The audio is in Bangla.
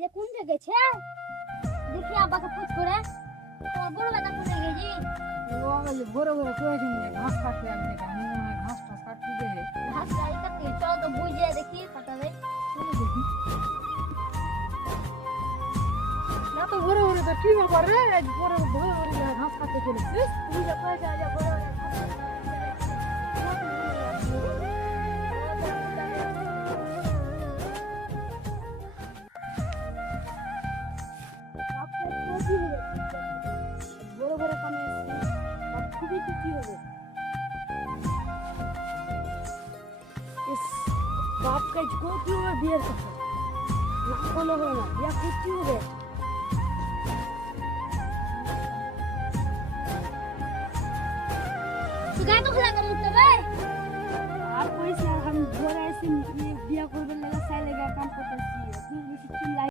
যে কোনটা গেছে দেখি আব্বাকে পুছ করে তোমার বড় বেটা কোনে গেছি বড় বড় কয়েছেন ঘাস কাটতে আমি আমি ঘাস টাস কাটতে গেলে ঘাস গাই কাটতে চল তো বুঝিয়ে দেখি কাটাবে দেখি না তো বড় বড় তো কি ব্যাপার রে বড় বড় বড় ঘাস কাটতে চলেছিস তুই যা কয়ে যা বড় বড় বড় বড় কামে খুবই খুশি হবে बाप का इसको क्यों है बियर का ना बोलो ना या कुछ क्यों है तू गाय तो खिला कर मुझसे बे आप कोई से हम बोला ऐसे बिया को लगा साले का काम करते हैं